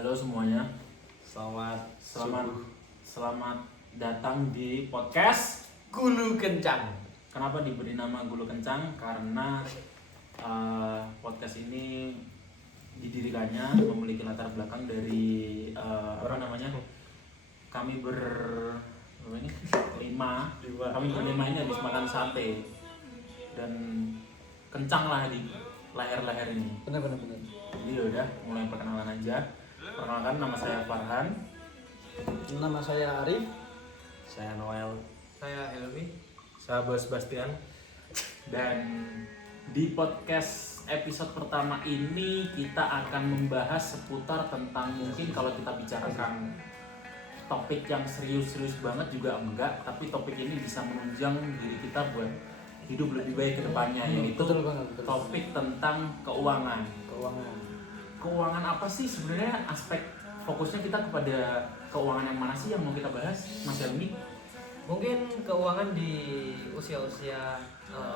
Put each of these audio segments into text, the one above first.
Halo semuanya, Selamat selamat datang di podcast. Gulu Kencang. Kenapa diberi nama Gulu Kencang? Karena podcast ini didirikannya memiliki latar belakang dari kami berlima ini habis makan sate dan kencang lah di leher ini. Benar. Jadi udah mulai perkenalan aja. Perkenalkan, nama saya Farhan. Nama saya Arif. Saya Noel. Saya Helmi. Saya Bos Bastian. Dan di podcast episode pertama ini kita akan membahas seputar tentang, mungkin kalau kita bicarakan topik yang serius banget juga enggak, tapi topik ini bisa menunjang diri kita buat hidup lebih baik ke depannya, yaitu Betul banget. topik tentang keuangan. Keuangan apa sih sebenarnya? Aspek fokusnya kita kepada keuangan yang mana sih yang mau kita bahas, Mas Helmi? Mungkin keuangan di usia-usia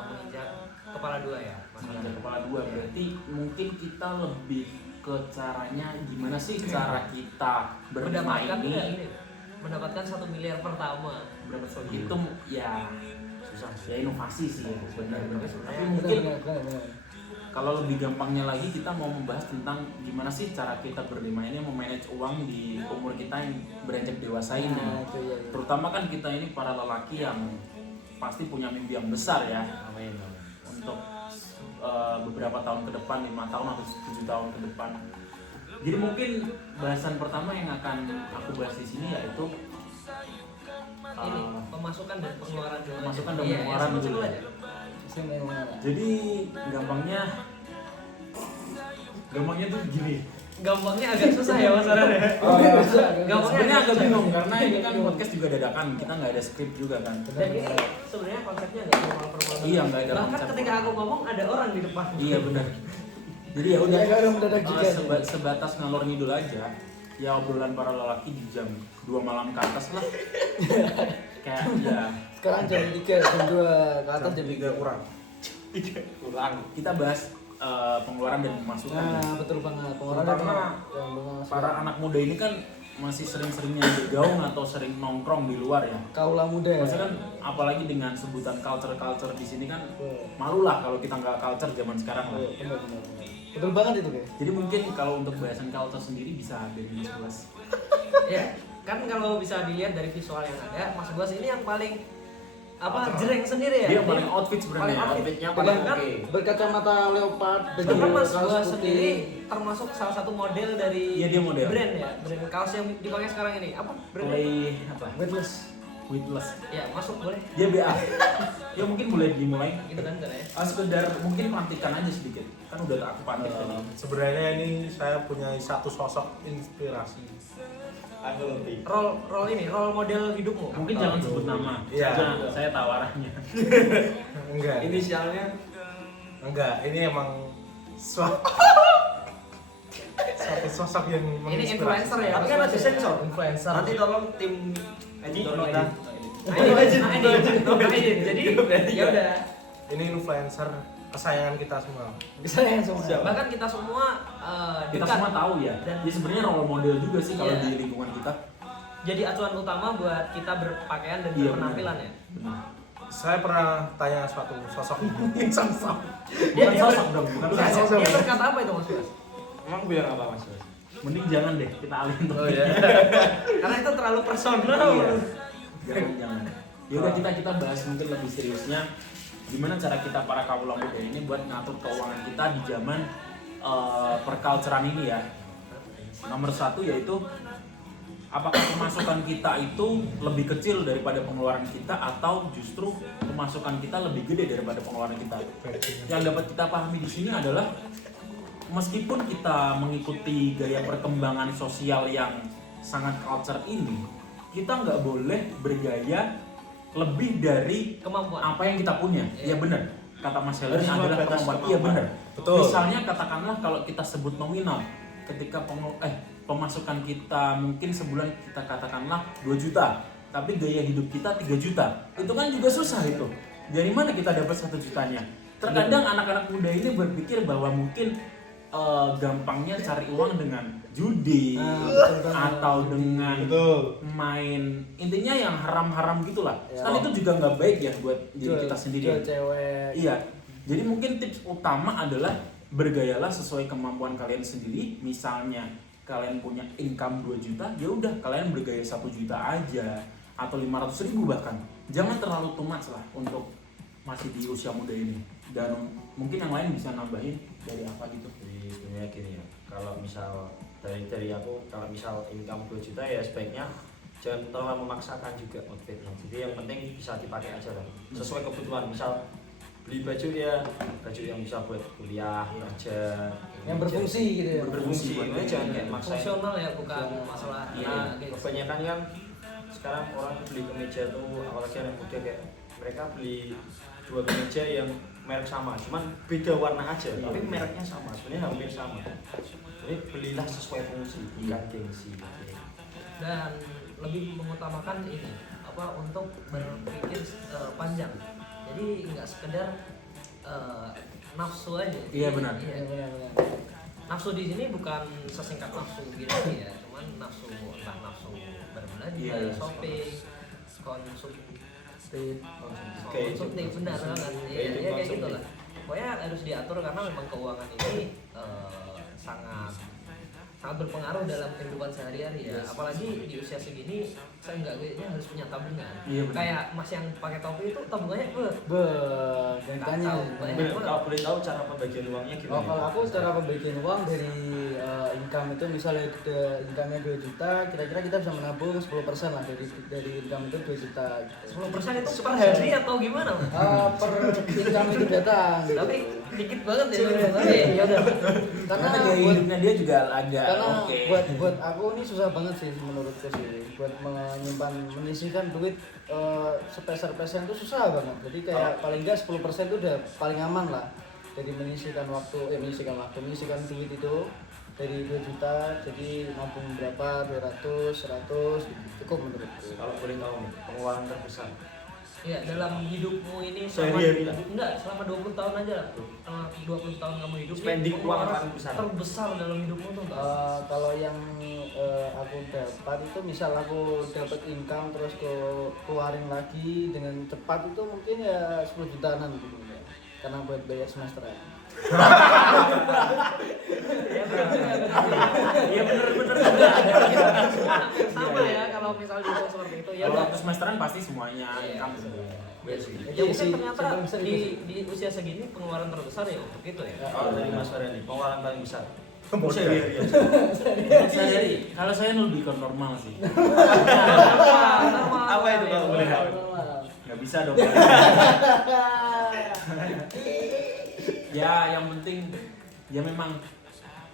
menginjak kepala dua ya, Mas. Menginjak kepala dua, berarti mungkin kita lebih ke caranya gimana sih cara kita Mendapatkan bermain mendapatkan 1 miliar pertama. berapa itu ya susah ya, inovasi sih ya, benar. Tapi Benar. mungkin kalau lebih gampangnya lagi kita mau membahas tentang gimana sih cara kita berlima ini memanage uang di umur kita yang beranjak dewasa ini. Itu ya. Terutama kan kita ini para lelaki yang pasti punya mimpi yang besar ya, Amin. untuk beberapa tahun ke depan, 5 tahun atau 7 tahun ke depan. Jadi mungkin bahasan pertama yang akan aku bahas di sini yaitu Ini pemasukan dan pengeluaran dulu. Pemasukan dan Iya, pengeluaran sebut dulu. aja. jadi gampangnya tuh gini. Gampangnya agak susah ya Mas Aran. Sebenarnya agak bingung karena ini kan podcast juga dadakan, kita nggak ada skrip juga kan. Dan ini sebenarnya konsepnya nggak formal. Iya, nggak ada Bahkan konsep. ketika aku ngomong ada orang di depan. Iya benar. Jadi ya udah, Ya, kalau mendadak juga. sebatas ngalor ngidul aja. Ya obrolan para lelaki di jam 2 malam ke atas lah. Kayak ya Sekarang jam 3, jam 2 ke atas jam 3 kurang. kita bahas pengeluaran dan pemasukan. Nah, betul banget. Pengeluaran Karena yang belum para anak muda ini kan masih sering-seringnya bergaul atau sering nongkrong di luar ya. kaula muda. Maksudnya kan apalagi dengan sebutan culture di sini kan malu lah kalau kita nggak culture zaman sekarang lah. Benar. Betul banget itu guys. Jadi mungkin kalau untuk bahasan culture sendiri bisa dari Mas Bas. Ya, kan kalau bisa dilihat dari visual yang ada, Mas Bas ini yang paling jreng sendiri ya. Dia yang paling outfit sebenarnya. Paling Outfitnya Bahkan Berkacamata leopard dengan bahkan Mas kaos Bas putih. sendiri termasuk salah satu model dari Iya, dia model. brand kaos yang dipakai sekarang ini. Apa brandnya? play apa? Weightless. Weightless. Ya, masuk boleh. Dia BA. Ya mungkin boleh dimulai. Gitu kan caranya. Sekedar mungkin pantikan aja sedikit. Kan udah aku pantik tadi. Sebenarnya ini saya punya satu sosok inspirasi. Role model hidupmu. Mungkin jangan sebut nama. Iya. Karena saya tahu arahnya. Enggak. Inisialnya Enggak. Ini emang suatu sosok yang Ini menginspirasi. influencer ya. Tapi kan ada sensor. Influencer. Nanti tolong tim editor kita. Jadi ya udah. Ini influencer kesayangan kita semua. Bisa yang semua. Bahkan kita semua Kita dekat. semua tahu ya. Dan- Dia sebenarnya role model juga sih kalau Iya. di lingkungan kita. Jadi acuan utama buat kita berpakaian dan Iya, berpenampilan ya. Benar. Saya pernah tanya suatu sosok sosok. Bukan sosok dong, bukan Bukan sosok. sosok. Dia berkata apa itu Mas Bas? Emang bilang apa Mas? Mending jangan deh, kita alihin Oh iya. Karena itu terlalu personal. Iya. Jangan. Ya udah kita bahas mungkin lebih seriusnya gimana cara kita para kaula muda ini buat ngatur keuangan kita di zaman perculturan ini ya. Nomor 1 yaitu apakah pemasukan kita itu lebih kecil daripada pengeluaran kita atau justru pemasukan kita lebih gede daripada pengeluaran kita. Yang dapat kita pahami di sini adalah meskipun kita mengikuti gaya perkembangan sosial yang sangat culture ini, kita nggak boleh bergaya lebih dari Kemampuan. apa yang kita punya. Iya benar. Kata Mas Helmi Harus adalah batas kemampuan. kemampuan. Iya benar. Betul. Misalnya katakanlah kalau kita sebut nominal, ketika pemasukan kita mungkin sebulan kita katakanlah 2 juta, tapi gaya hidup kita 3 juta. Itu kan juga susah itu. Dari mana kita dapat 1 jutanya? Terkadang anak-anak muda ini berpikir bahwa mungkin gampangnya cari uang dengan judi atau dengan main, intinya yang haram-haram gitulah. Kan itu juga nggak baik ya buat diri kita sendiri. Jual cewek. Iya. Jadi mungkin tips utama adalah bergayalah sesuai kemampuan kalian sendiri. Misalnya kalian punya income 2 juta, ya udah kalian bergaya 1 juta aja atau 500.000 bahkan. Jangan terlalu too much lah untuk masih di usia muda ini. Dan mungkin yang lain bisa nambahin dari apa gitu. Di dunia gini ya, kalau misal dari aku, kalau misal income 2 juta ya sebaiknya jangan terlalu memaksakan juga outfitnya. Jadi yang penting bisa dipakai aja lah, sesuai kebutuhan. Misal beli baju ya baju yang bisa buat kuliah, kerja, Yang berfungsi gitu ya. berfungsi. Makanya jangan kayak maksain. Fungsional ya, bukan masalah gitu. Kebanyakan kan sekarang orang beli kemeja tuh, apalagi anak muda, kayak mereka beli 2 kemeja yang merek sama, cuman beda warna aja, tapi mereknya sama, sebenarnya hampir sama. Jadi belilah sesuai fungsi, bukan gengsi. Dan lebih mengutamakan ini apa, untuk berpikir panjang. Jadi nggak sekedar nafsu aja. Iya, benar. Iya. Benar-benar. Nafsu di sini bukan sesingkat nafsu gitu ya, cuman nafsu, entah nafsu berbelanja, Iya, shopping, konsumtif, Kayak benar banget. Iya, kayak gitu lah. Pokoknya harus diatur karena memang keuangan ini sangat berpengaruh dalam kehidupan sehari-hari ya. Apalagi di usia segini, saya nggak kayaknya harus punya tabungan. Iya, benar. Kayak Mas yang pakai topi itu tabungannya Jangan tanya. banyak banget. Kalau boleh tahu cara pembagian uangnya Oh, gimana? kalau aku cara pembagian uang dari income itu, misalnya income-nya 2 juta, kira-kira kita bisa menabung 10% lah dari income itu 2 juta. 10% itu per hari atau gimana? Per income itu datang. Tapi dikit banget ya. Tapi ya udah. Karena gaya buat, hidupnya dia juga agak karena oke. buat aku ini susah banget sih menurutku sih, buat menyisihkan duit sepeser-peser itu susah banget. Jadi kayak paling enggak 10% itu udah paling aman lah. Jadi menyisihkan duit itu dari 2 juta, jadi nabung berapa, 200, 100 gitu. Cukup menurutku. Kalau boleh tahu nih, pengeluaran terbesar. Ya, dalam hidupmu ini Sehari-hari lah. enggak, selama 20 tahun aja lah. Selama 20 tahun kamu hidup, Spending uang pengeluaran paling besar. terbesar dalam hidupmu tuh enggak? Kalau yang aku dapat itu, misal aku dapat income terus keluarin lagi dengan cepat, itu mungkin ya 10 jutaan gitu ya. Karena buat bayar semester ya. Iya bener Sama ya kalau misal dihitung seperti itu ya. Kalau udah. waktu semesteran pasti semuanya Iya. income. Iya sih. Ya mungkin ternyata Sebelum di usia segini pengeluaran terbesar ya untuk itu ya. Kalau dari Mas Farhan nih, pengeluaran paling besar. Sehari-hari aja. Kalau saya lebih ke normal sih. Apa itu kalau boleh tahu? Nggak bisa dong. Ya yang penting ya memang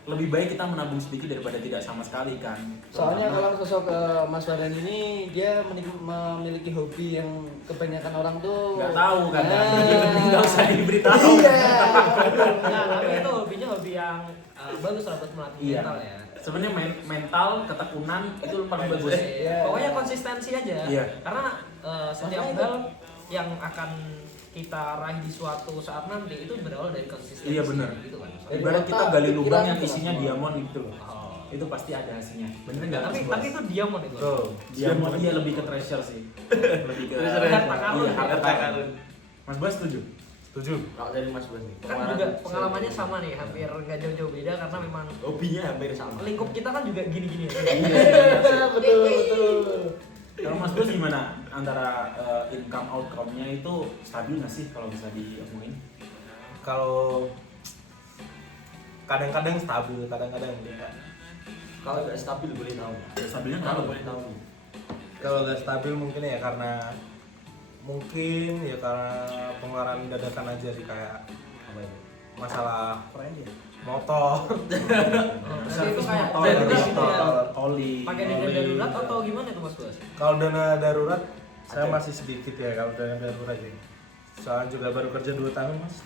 lebih baik kita menabung sedikit daripada tidak sama sekali kan. Soalnya kalau sosok Mas Farhan ini, dia memiliki hobi yang kebanyakan orang tuh nggak tahu kan. Nah. Jadi penting nggak usah diberitahu. Iya. Nah, tapi itu hobinya hobi yang bagus lah buat melatih Iya. mental ya. Sebenarnya mental, ketekunan itu paling bagus. Iya. Pokoknya konsistensi aja. Iya. Karena setiap Makanya hal yang akan kita raih di suatu saat nanti itu berawal dari konsistensi. Iya, benar. Gitu kan. Ibarat kita gali lubang yang Pikiran isinya itu diamond gitu loh. Oh. Itu pasti ada hasilnya. Bener nggak? Tapi Mas Bas? itu diamond itu. Tuh. diamond dia lebih ke treasure sih. Lebih ke Treasure ya? Harta karun. Iya, harta Harta karun. karun. Mas Bas setuju? Setuju. Kalau dari Mas Bas nih, Kan juga pengalamannya sama nih, hampir nggak jauh-jauh beda karena memang hobinya hampir sama. lingkup kita kan juga gini-gini. betul. Kalau Mas Bas gimana? Antara income outcome-nya itu stabil nggak sih kalau bisa diomongin? Kalau kadang-kadang stabil, kadang-kadang enggak. Kalau nggak stabil boleh tahu. Ya, stabilnya Kalau kalau boleh tahu nih. Kalau nggak stabil mungkin ya karena pengeluaran dadakan aja sih, kayak Apa itu? masalah motor. Berarti itu kayak motor, darurat gitu ya. oli. Pakai dana darurat atau gimana tuh Mas Bas? Kalau dana darurat saya Ada. masih sedikit ya kalau dana darurat ini. Soalnya juga baru kerja 2 tahun Mas.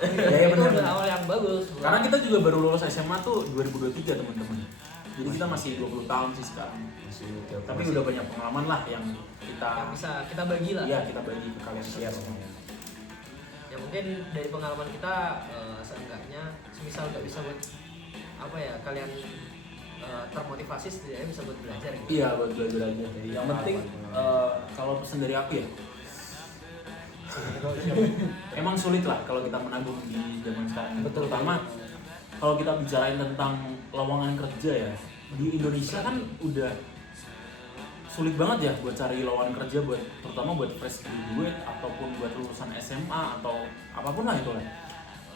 Ya, Itu benar. udah awal yang bagus. Karena kita juga baru lulus SMA tuh 2023 teman-teman. Jadi kita masih 20 tahun sih sekarang. Masih Tapi udah banyak pengalaman lah yang kita yang bisa kita bagi lah. iya kita bagi ke kalian share semuanya. Ya Ya mungkin dari pengalaman kita seenggaknya semisal nggak bisa buat apa ya kalian termotivasi setidaknya bisa buat belajar gitu. Iya, buat belajar aja. Yang penting kalau pesan dari aku ya, emang sulit lah kalau kita menabung di zaman sekarang. Betul. Terutama kalau kita bicarain tentang lowongan kerja ya, di Indonesia kan udah sulit banget ya buat cari lowongan kerja, buat terutama buat fresh graduate ataupun buat lulusan SMA atau apapun lah itu lah.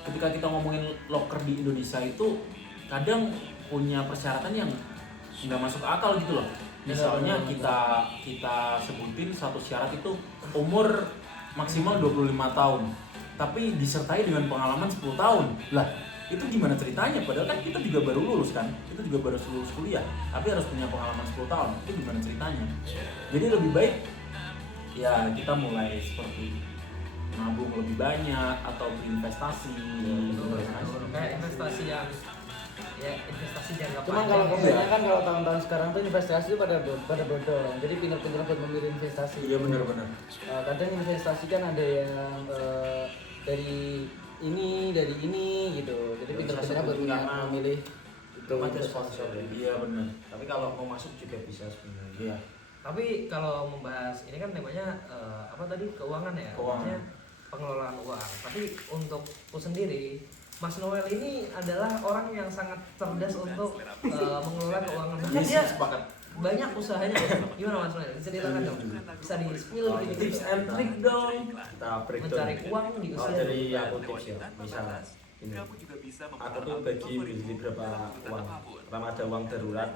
Ketika kita ngomongin loker di Indonesia itu kadang punya persyaratan yang nggak masuk akal gitu loh. Misalnya kita sebutin satu syarat itu umur maksimal 25 tahun, tapi disertai dengan pengalaman 10 tahun. Lah, itu gimana ceritanya? Padahal kan kita juga baru lulus kan, kita juga baru lulus kuliah, tapi harus punya pengalaman 10 tahun. Itu gimana ceritanya? Jadi lebih baik ya kita mulai seperti nabung lebih banyak atau berinvestasi. Kayak investasi yang ya investasi jangka Cuma panjang. kalau kebanyakan kalau tahun-tahun sekarang tuh investasi itu pada bodoh, jadi pinter-pinter buat memilih investasi. Iya benar-benar. Kadang investasi kan ada yang dari ini gitu, jadi Ya, pinter-pinter bisa buat sebutin karena memilih belum ada sponsor ya. Iya benar. Tapi kalau mau masuk juga bisa sebenarnya. Iya. Tapi kalau membahas ini kan temanya apa tadi keuangan ya, Keuangan. maksudnya pengelolaan uang. Tapi untuk aku sendiri, Mas Noel ini adalah orang yang sangat cerdas untuk mengelola keuangan. Bahkan dia sepakat. banyak usahanya. Gimana Mas Noel? Ceritakan dong. Bisa di spill gitu. Tips and trick dong. Kita breakdown. Mencari uang di Kalau usia. dari aku tips ya, misalnya ini, aku tuh bagi beberapa uang. Pertama ada uang darurat,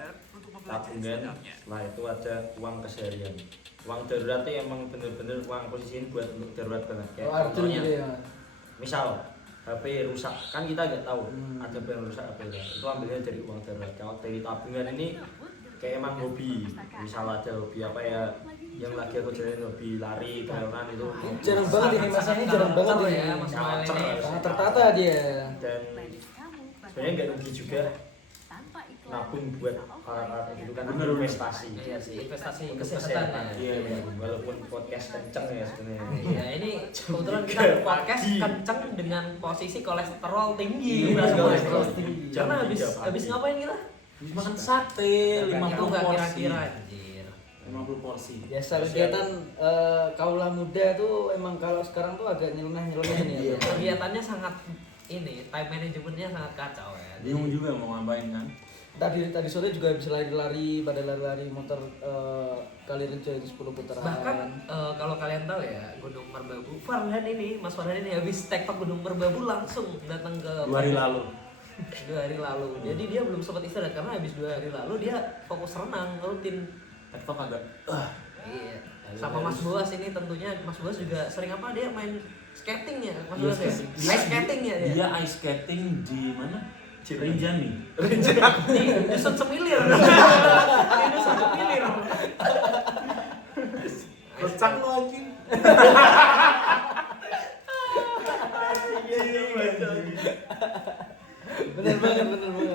tabungan, setelah itu ada uang keseharian. Uang darurat itu emang bener-bener uang posisiin buat untuk darurat banget. Kayak Arjun contohnya, gitu ya. misal HP rusak, kan kita nggak tahu ada yang rusak apa enggak. Itu ambilnya dari uang darurat. Kalau dari tabungan ini kayak emang hobi, misal ada hobi apa ya, yang lagi aku jalanin hobi lari, trailrun itu. Jarang banget ini masanya, jarang banget Tercatat ini. ya Mas Noel ini. Sangat tertata dia. Dan sebenarnya nggak rugi juga nabung buat para itu kan Bener, investasi. Iya sih, investasi Untuk kesehatan. Iya, iya. Walaupun podcast kenceng ya sebenarnya. Iya, ini kebetulan kita Tiga podcast pagi. kenceng dengan posisi kolesterol tinggi. Iya, Mas Noel. kolesterol tinggi. Karena Jam habis 3 pagi. habis ngapain kita? Makan sate 50 Itu nggak porsi. kira-kira anjir. 50 porsi. Biasa kegiatan kaula muda tuh emang kalau sekarang tuh agak nyeleneh Iya. ya. Kegiatannya sangat ini, time managementnya sangat kacau ya. Bingung juga mau ngapain kan? Tadi sore juga bisa lari-lari, pada lari-lari motor kali rencana 10 putaran. Bahkan kalau kalian tahu ya Gunung Merbabu, Farhan ini, Mas Farhan ini habis tektok Gunung Merbabu langsung datang ke 2 hari lalu. 2 hari lalu. Jadi dia belum sempat istirahat karena habis 2 hari lalu dia fokus renang rutin. TikTok agak Iya. Sama Mas Boas ini tentunya Mas Boas juga sering apa dia main skating ya Mas Iya, Boas ya? skating. Ice skating ya dia. dia ice skating di mana? Rinjani. Di Dusun Semilir. Di Dusun Semilir. Kocak lo anjing. bener banget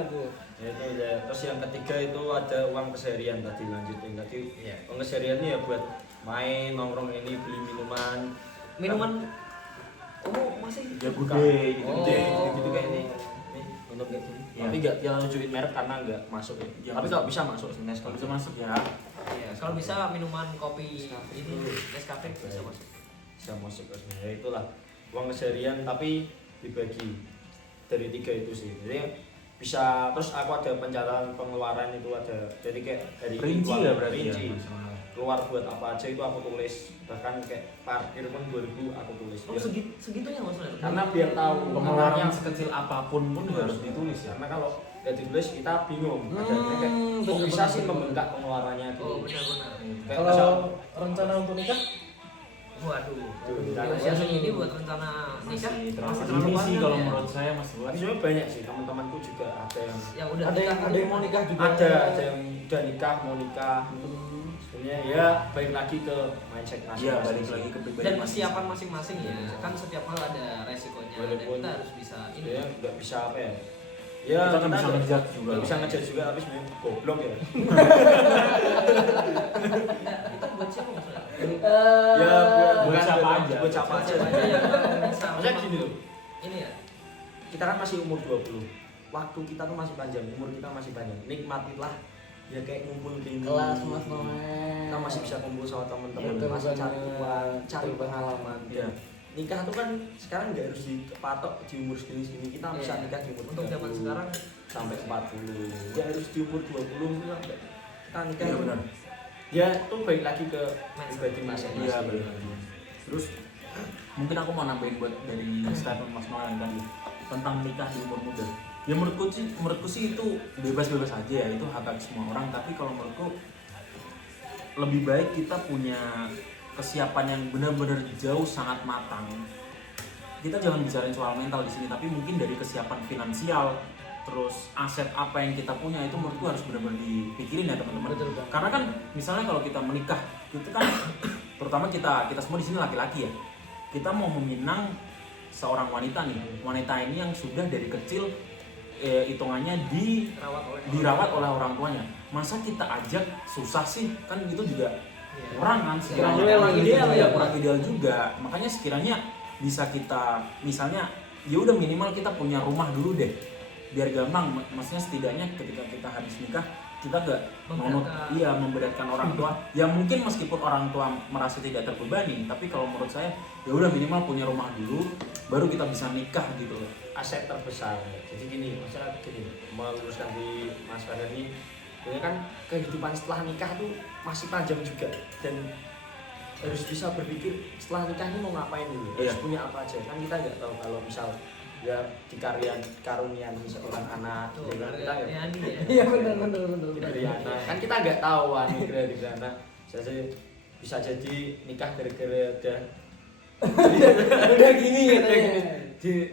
tuh. Ya, itu ya. Terus yang ketiga itu ada uang keseharian tadi lanjutin tadi. Iya. Uang keseharian ini ya buat main, nongkrong ini, beli minuman. Minuman masih Ya Buka. gede gitu. Oh. Gitu kayak ini. Nih, minum kayak gini. Iya. Tapi nggak yang nunjukin merek karena nggak masuk ya. Iya, Tapi masuk. kalau bisa masuk sebenarnya Kalau bisa masuk ya. Iya, kalau bisa minuman kopi ini Nescafe bisa masuk. Bisa masuk ke sebenarnya. Ya, itulah uang keseharian tapi dibagi dari 3 itu sih. Jadi bisa terus aku ada pencatatan pengeluaran itu ada. Jadi kayak dari Rinci uang- ya berarti rinci. ya. Keluar buat apa aja itu aku tulis, bahkan kayak parkir pun 2000 aku tulis. Oh, segitunya Mas Noel. Karena biar tahu Pengeluaran sekecil apapun pun harus ditulis ya. Karena kalau nggak ditulis kita bingung. Adanya kayak kok bener, bisa bener, sih bener. membengkak pengeluarannya gitu. Oh, benar-benar. Kayak misal Kalau rencana untuk nikah Waduh. Tuh, Di jangan- usia segini buat rencana nikah Masih masih terlalu dini sih panjang kalau ya. menurut saya Mas Boas. tapi sebenarnya banyak sih teman-temanku juga ada yang Yang udah Ada yang nikah mau nikah juga. ada yang udah nikah mau nikah. Sebenarnya ya balik lagi ke mindset Iya, masing-masing. balik lagi ke pribadi dan masing-masing. persiapan masing-masing ya. Kan setiap hal ada resikonya dan Walaupun- kita harus bisa ini. Ya nggak bisa apa ya. Ya Kita nggak bisa nggak- ngejat juga. nggak bisa ngejat juga tapi sebenarnya goblok ya. Nah, itu buat siapa Mas Noel? Ya buat Buat siapa aja. Buat siapa aja. Siapa aja yang misal Maksudnya gini loh, ini ya. kita kan masih umur 20, waktu kita tuh masih panjang, umur kita masih panjang, nikmatilah ya kayak ngumpul di Kelas Mas Noel. kita masih bisa kumpul sama teman-teman, Betul masih cari banget. uang, cari Betul pengalaman. Iya. Nikah tuh kan sekarang nggak harus dipatok di umur segini, kita bisa Iya. nikah di umur Untuk zaman 30, sekarang sampai 40, nggak harus di umur 20 sampai kita nikah. Iya benar. Ya tuh baik lagi ke Mindset. pribadi masing-masing. Iya benar. Terus mungkin aku mau nambahin buat dari statement Mas Nolan tadi tentang nikah di umur muda. Ya menurutku sih itu bebas-bebas aja ya, itu hak semua orang. Tapi kalau menurutku lebih baik kita punya kesiapan yang benar-benar jauh sangat matang. Kita jangan bicarain soal mental di sini, tapi mungkin dari kesiapan finansial, terus aset apa yang kita punya itu menurutku harus benar-benar dipikirin ya teman-teman. Betul banget. Karena kan misalnya kalau kita menikah, itu kan terutama kita semua di sini laki-laki ya. Kita mau meminang seorang wanita nih. Wanita ini yang sudah dari kecil hitungannya dirawat oleh orang tuanya. Masa kita ajak susah sih? Kan itu juga kurang kan sekiranya. Kurang ideal ya, kurang ideal juga. Makanya sekiranya bisa kita misalnya ya udah minimal kita punya rumah dulu deh. Biar gampang, maksudnya setidaknya ketika kita habis nikah kita gak memberatkan orang tua. Ya mungkin meskipun orang tua merasa tidak terbebani, tapi kalau menurut saya ya udah minimal punya rumah dulu, baru kita bisa nikah gitu loh. Aset terbesar. Jadi gini, masalah gini, meluruskan di Mas Farhan ini, ini kan kehidupan setelah nikah tuh masih panjang juga dan harus bisa berpikir setelah nikah ini mau ngapain dulu, harus Iya. punya apa aja. Kan kita nggak tahu kalau misal ya dikaruniai seorang anak, Tuh, ya kan kita nggak Andi ya. Iya benar. dari anak, kan kita nggak tahu anugerah dari anak. Jadi bisa jadi nikah gara-gara Udah gini ya.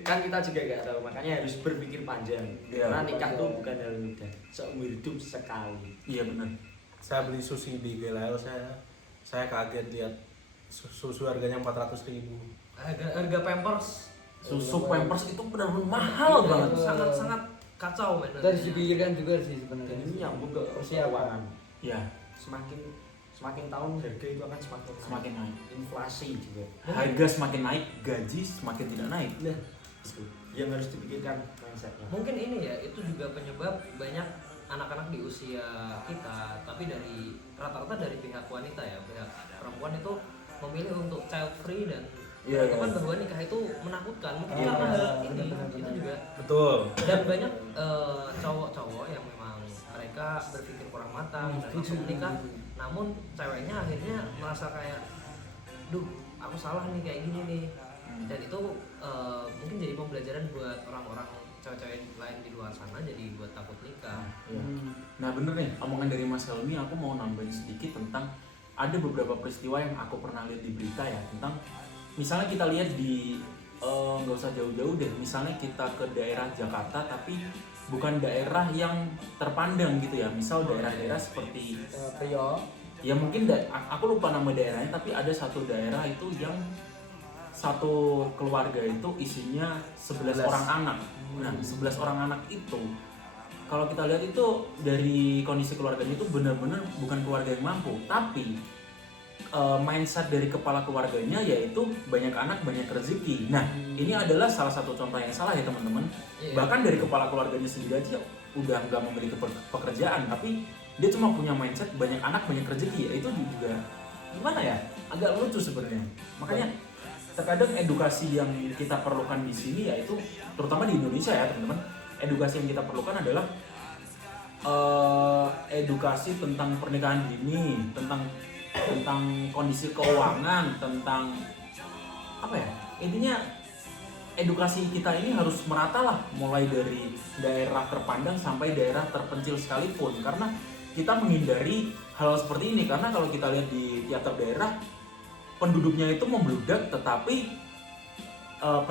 kan kita juga nggak tahu, makanya harus berpikir panjang. Iya. Karena nikah tuh bukan hal mudah, seumur hidup sekali. Iya benar. Saya beli sushi di GLL, saya kaget lihat susu harganya 400.000. Harga Pampers Susu Pampers itu benar-benar mahal banget. sangat kacau men. Harus dipikirkan juga sih Dan sebenarnya. ini nyambung ke Persiapan. keuangan. Ya, Semakin tahun harga itu akan semakin naik. inflasi juga. Harga semakin naik, gaji semakin tidak naik. Nah, itu yang harus dipikirkan mindsetnya. Mungkin ini ya, itu juga penyebab banyak anak-anak di usia kita, tapi dari rata-rata dari pihak wanita ya, pihak perempuan itu memilih untuk child free dan Iya, beranggapan iya. bahwa nikah itu menakutkan. Mungkin Iya, karena hal ini benar-benar. itu juga. Betul. Dan banyak cowok-cowok yang memang mereka berpikir kurang matang dan langsung menikah, namun ceweknya akhirnya merasa kayak, duh aku salah nih kayak gini nih. Dan itu mungkin jadi pembelajaran buat orang-orang cewek-cewek lain di luar sana, jadi buat takut nikah. Iya. Nah bener nih, omongan dari Mas Helmi aku mau nambahin sedikit tentang ada beberapa peristiwa yang aku pernah lihat di berita ya, tentang misalnya kita lihat di nggak usah jauh-jauh deh, misalnya kita ke daerah Jakarta tapi bukan daerah yang terpandang gitu ya, misal daerah-daerah seperti Priok. ya mungkin aku lupa nama daerahnya, tapi ada satu daerah itu yang satu keluarga itu isinya 11 orang anak. Nah 11 orang anak itu kalau kita lihat itu dari kondisi keluarganya itu benar-benar bukan keluarga yang mampu, tapi mindset dari kepala keluarganya yaitu banyak anak banyak rezeki. Nah ini adalah salah satu contoh yang salah ya teman-teman. Iya. Bahkan dari kepala keluarganya sendiri aja udah nggak memiliki pekerjaan, tapi dia cuma punya mindset banyak anak banyak rezeki. Ya itu juga gimana ya, agak lucu sebenarnya. Makanya terkadang edukasi yang kita perlukan di sini yaitu terutama di Indonesia ya teman-teman, edukasi yang kita perlukan adalah edukasi tentang pernikahan dini, tentang kondisi keuangan, tentang apa ya, intinya edukasi kita ini harus merata lah, mulai dari daerah terpandang sampai daerah terpencil sekalipun, karena kita menghindari hal seperti ini. Karena kalau kita lihat di tiap daerah penduduknya itu membludak, tetapi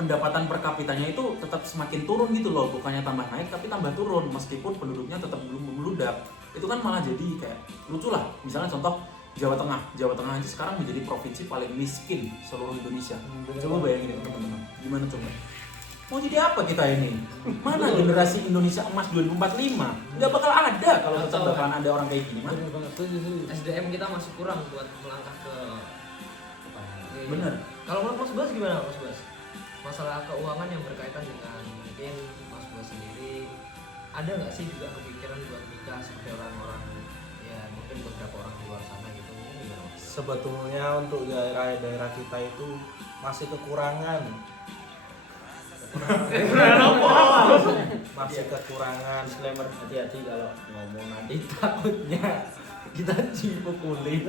pendapatan per kapitanya itu tetap semakin turun gitu loh, bukannya tambah naik tapi tambah turun meskipun penduduknya tetap belum membludak. Itu kan malah jadi kayak lucu lah. Misalnya contoh Jawa Tengah aja sekarang menjadi provinsi paling miskin seluruh Indonesia. Coba bayangin teman-teman, gimana coba? Mau jadi apa kita ini? Mana generasi Indonesia emas 2045? Nggak bakal ada kalau tetap bakalan ada orang kayak gini, man. Bener banget, setuju. SDM kita masih kurang buat melangkah ke Bener. Kalau menurut Mas Bas gimana Mas Bas? masalah keuangan yang berkaitan dengan mungkin Mas Bos sendiri, ada nggak sih juga kepikiran buat nikah seperti orang-orang ya mungkin beberapa orang di luar sana gitu, mungkin gimana Mas? Sebetulnya untuk daerah-daerah kita itu masih kekurangan. Masih kekurangan. Disclaimer, hati-hati kalau ngomong nanti takutnya kita dipukulin.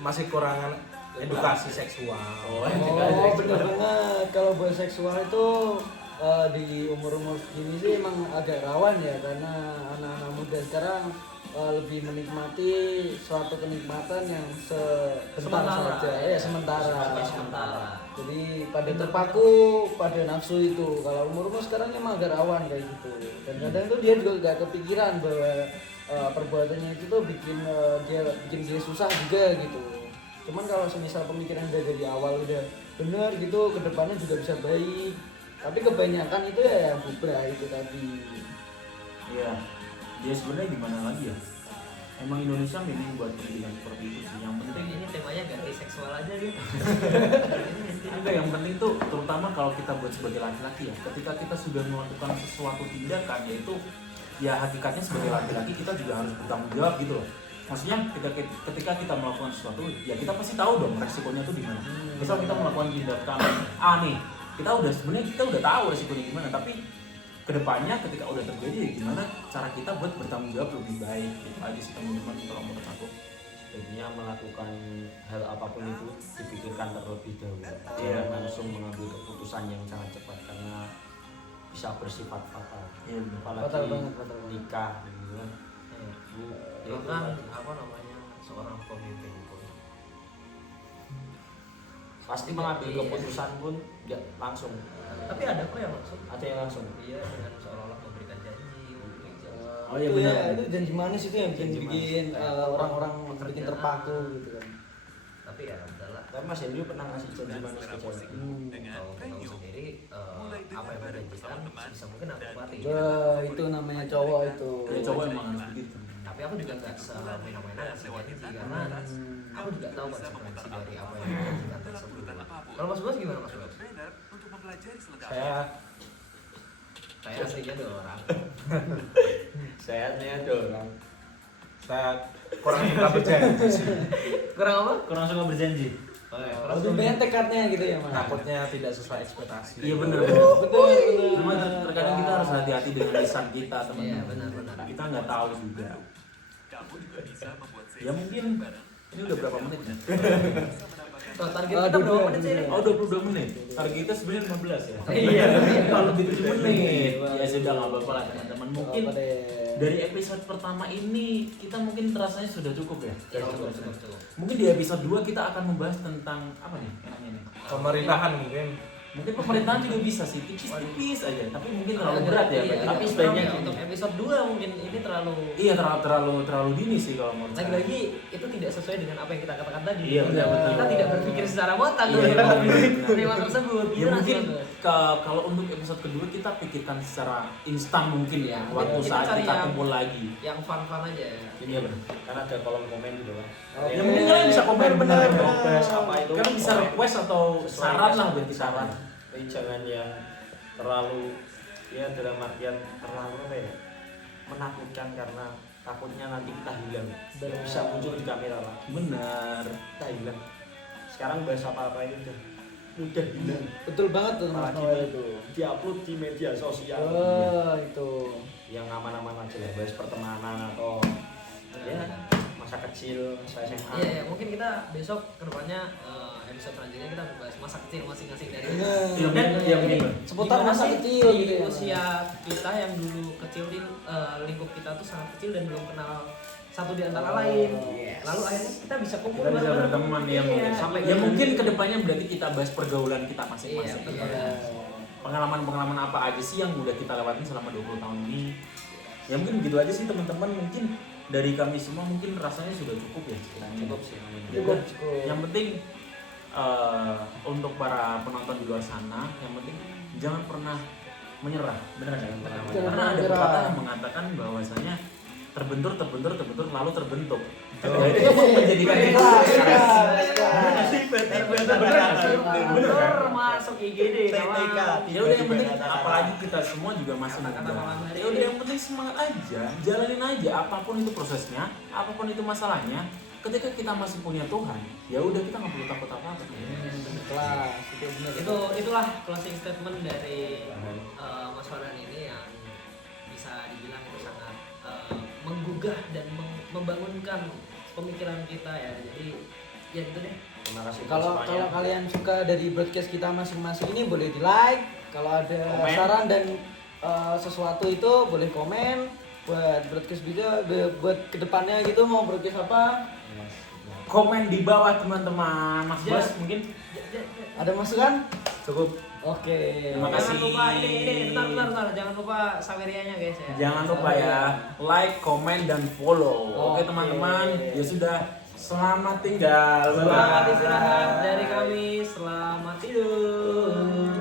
Masih kurangan edukasi seksual. Oh, Oh bener banget, kalau buat seksual itu di umur-umur segini sih emang agak rawan ya, karena anak-anak muda sekarang lebih menikmati suatu kenikmatan yang sebentar Sementara. saja, ya sementara. Sementara. Jadi pada terpaku pada nafsu itu. Kalau umur-umur sekarang emang agak rawan kayak gitu. Dan kadang tuh dia juga gak kepikiran bahwa perbuatannya itu tuh bikin dia susah juga gitu. Cuman kalau semisal pemikiran udah dari awal udah bener gitu, kedepannya juga bisa baik. Tapi kebanyakan itu ya yang bubrah itu tadi. Iya, dia sebenarnya gimana lagi ya? Emang Indonesia memang buat pendidikan seperti itu sih. Yang penting Ini temanya ganti seksual aja gitu. enggak, yang penting tuh terutama kalau kita buat sebagai laki-laki ya, ketika kita sudah melakukan sesuatu tindakan, yaitu ya hakikatnya sebagai laki-laki kita juga harus bertanggung jawab gitu loh. Maksudnya ketika kita melakukan sesuatu ya kita pasti tahu dong resikonya tuh di mana. Misal kita melakukan tindakan A nih, kita udah tahu resikonya gimana, tapi kedepannya ketika udah terjadi ya gimana cara kita buat bertanggung jawab lebih baik. Itu aja sih teman-teman kalau menurut aku. Sebaiknya melakukan hal apapun itu dipikirkan terlebih dahulu. Iya. Jangan langsung mengambil keputusan yang sangat cepat karena bisa bersifat fatal. Iya benar. Apalagi Fatal banget, fatal banget. nikah gitu kan. Ya, itu Bahkan tadi. apa namanya seorang pemimpin pun Pasti mengambil keputusan pun nggak langsung. tapi ada kok yang langsung Ada yang langsung. dia dengan seolah-olah memberikan janji Oh iya Itu benar. ya, itu janji manis itu yang Janji bikin orang-orang bikin terpaku gitu kan. tapi ya udahlah. Tapi Mas Hendri pernah ngasih janji manis ke cewek. Kalau kamu sendiri apa yang dijanjikan bisa mungkin aku tepati. Wah, itu namanya cowok itu. Ya cowok emang harus begitu. Tapi aku juga nggak semena-mena ngasih janji karena aku juga tahu konsekuensi dari apa yang dijanjikan tersebut. Kalau Mas Bos gimana Mas Bos? Saya aslinya 2 orang. Saya ada orang. Saya kurang suka berjanji sih. Kurang apa? Kurang suka berjanji. Oh, ya, Lebih banyak tekadnya gitu ya, Mas. Takutnya tidak sesuai ekspektasi. Iya benar. Betul, betul. Cuma terkadang kita harus hati-hati dengan lisan kita Iya teman-teman. benar-benar. Kita nggak tahu juga. Ya mungkin ini udah berapa menit ya? So, target kita berapa menit sih ini? Oh 22 menit. Target kita sebenarnya 15 ya. Iya. Kalau lebih 7 menit. Ya sudah nggak apa-apa lah teman-teman. Mungkin Apa deh? dari episode pertama ini kita mungkin rasanya sudah cukup ya. Cukup. Mungkin di episode 2 kita akan membahas tentang apa nih enaknya nih? Pemerintahan mungkin. Mungkin pemerintahan juga bisa sih, tipis-tipis aja. Tapi mungkin terlalu berat ya. Iya, Tapi agak sebaiknya berat ya. Untuk episode 2 mungkin ini terlalu iya terlalu dini sih kalau menurut saya. lagi-lagi itu tidak sesuai dengan apa yang kita katakan tadi. Iya, benar-benar. Kita tidak berpikir secara matang Iya, untuk benar-benar. tema tersebut. Ya Gimana mungkin sih, Mas? kalau untuk episode kedua kita pikirkan secara instan mungkin ya. Iya, Waktu kita saat cari kita yang- kumpul lagi. Yang fun-fun aja ya. Iya benar. Kan ada kolom komen gitu kan. Oke. Ya mungkin kalian bisa komen benar Request apa itu? Kalian bisa request atau Sesuai saran lah request. berarti saran. Tapi jangan yang terlalu ya dalam artian terlalu apa ya, menakutkan karena takutnya nanti kita hilang. Nggak bisa muncul di kamera lah. Benar. Kita hilang. Sekarang bahas apa-apa itu udah mudah hilang. Betul banget tuh Mas Apalagi Noel itu. diupload di media sosial. Wah, itu. Yang aman-aman aja lah, bahas pertemanan atau ya masa kecil, masa SMA. Iya, ya, mungkin kita besok kedepannya episode selanjutnya kita bahas masa kecil masing-masing dari Iya, dan iya, benar. Seputar gimana masa sih kecil di gitu ya. usia kita yang dulu kecil di lingkup kita tuh sangat kecil dan belum kenal satu di antara lain. yes. Lalu akhirnya kita bisa kumpul Kita bisa bareng-bareng. berteman ya Iya, mungkin. sampai Ya mungkin kedepannya berarti kita bahas pergaulan kita Iya, masing-masing. betul. Pengalaman-pengalaman apa aja sih yang udah kita lewatin selama 20 tahun ini. Ya mungkin begitu aja sih teman-teman. Mungkin dari kami semua mungkin rasanya sudah cukup ya. Cukup sih. Cukup. Yang penting untuk para penonton di luar sana, yang penting jangan pernah menyerah, benar kan? Jangan pernah Karena ada menyerah. pepatah yang mengatakan bahwasanya terbentur lalu terbentuk. Itu menjadikan kita sukses. Bener masuk IGD kawan. Ya udah yang penting apalagi kita semua juga masih muda. Ya udah yang penting semangat aja, jalanin aja apapun itu prosesnya, apapun itu masalahnya. Ketika kita masih punya Tuhan, ya udah kita nggak perlu takut apa-apa. Kelas, itu benar. Itulah closing statement dari Mas Farhan ini yang bisa dibilang itu sangat menggugah dan membangunkan pemikiran kita ya. Jadi ya gitu deh. Terima kasih Kalau semuanya. kalian suka dari broadcast kita masing-masing ini boleh di like. Kalau ada Komen. saran dan sesuatu itu boleh komen buat broadcast juga buat kedepannya gitu mau broadcast apa. Komen di bawah teman-teman. Mas Ya. Bas mungkin Ada masukan? cukup. Oke. Terima kasih. Jangan lupa ini bentar. Jangan lupa Sawerianya guys ya. Jangan lupa ya, like, komen, dan follow. Oke Oke. teman-teman, ya sudah. Selamat tinggal. Selamat Bye. istirahat dari kami. Selamat tidur.